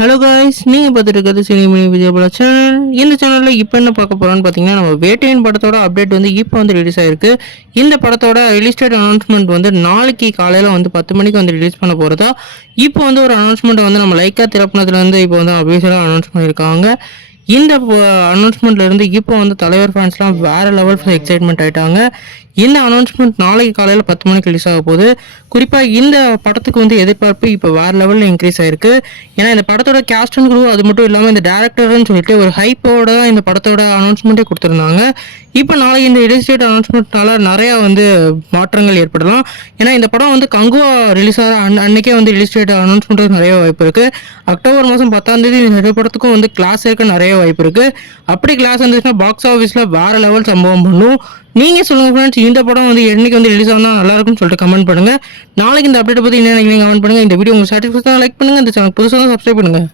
Hello guys, நீங்கள் பார்த்துட்டு இருக்கிறது சினிமணி விஜயபாலா சேனல். இந்த சேனலில் இப்போ என்ன பார்க்க போகிறோன்னு பார்த்தீங்கன்னா, நம்ம வேட்டையின் படத்தோட அப்டேட் வந்து இப்போ வந்து ரிலீஸ் ஆயிருக்கு. இந்த படத்தோட ரிலீஸ் டேட் அனௌன்ஸ்மெண்ட் வந்து நாளைக்கு காலையில் வந்து 10 மணிக்கு வந்து ரிலீஸ் பண்ண போகிறதா இப்போ வந்து ஒரு அனௌன்ஸ்மெண்ட் வந்து நம்ம லைக்கா திரைப்படத்துலேருந்து இப்போ வந்து அபிஷியலாக அனௌன்ஸ் பண்ணியிருக்காங்க. இந்த அனௌன்ஸ்மெண்ட்ல இருந்து இப்போ வந்து தலைவர் ஃபேன்ஸ்லாம் வேற லெவல் எக்ஸைட்மெண்ட் ஆயிட்டாங்க. இந்த அனௌன்ஸ்மெண்ட் நாளைக்கு காலையில் 10 மணிக்கு ரிலீஸ் ஆக போகுது. குறிப்பாக இந்த படத்துக்கு வந்து எதிர்பார்ப்பு இப்போ வேற லெவலில் இன்க்ரீஸ் ஆயிருக்கு. ஏன்னா இந்த படத்தோட கேஸ்ட் அண்ட் க்ரூ, அது மட்டும் இல்லாமல் இந்த டேரக்டர்னு சொல்லிட்டு ஒரு ஹைப்போட தான் இந்த படத்தோட அனௌன்ஸ்மெண்ட்டே கொடுத்துருந்தாங்க. இப்போ நாளைக்கு இந்த ரிலீஸ் டேட் அனௌன்ஸ்மெண்ட்னால நிறையா வந்து மாற்றங்கள் ஏற்படலாம். ஏன்னா இந்த படம் வந்து கங்குவா ரிலீஸ் ஆகிற அன்னைக்கே வந்து ரிலீஸ் டேட் அனௌன்ஸ்மெண்ட்டுக்கு நிறைய வாய்ப்பு இருக்குது. அக்டோபர் மாதம் 10ஆம் தேதி இந்த படத்துக்கும் வந்து கிளாஸ் இருக்க நிறைய வாய்ப்பு இருக்குது. அப்படி கிளாஸ் வந்துச்சுன்னா பாக்ஸ் ஆஃபீஸில் வேற லெவல் சம்பவம் பண்ணும். நீங்கள் சொல்லுங்கள் ஃப்ரெண்ட்ஸ், இந்த படம் வந்து என்னைக்கு வந்து ரிலீஸ் ஆனால் நல்லா இருக்கும்னு சொல்லிட்டு கமெண்ட் பண்ணுங்கள். நாளைக்கு இந்த அப்டேட் பற்றி என்ன நினைக்கிறீங்க கமெண்ட் பண்ணுங்கள். இந்த வீடியோ உங்களுக்கு சாட்டிஸ்ஃபை லைக் பண்ணுங்கள். இந்த சேனல் புதுசாக சப்ஸ்கிரைப் பண்ணுங்கள்.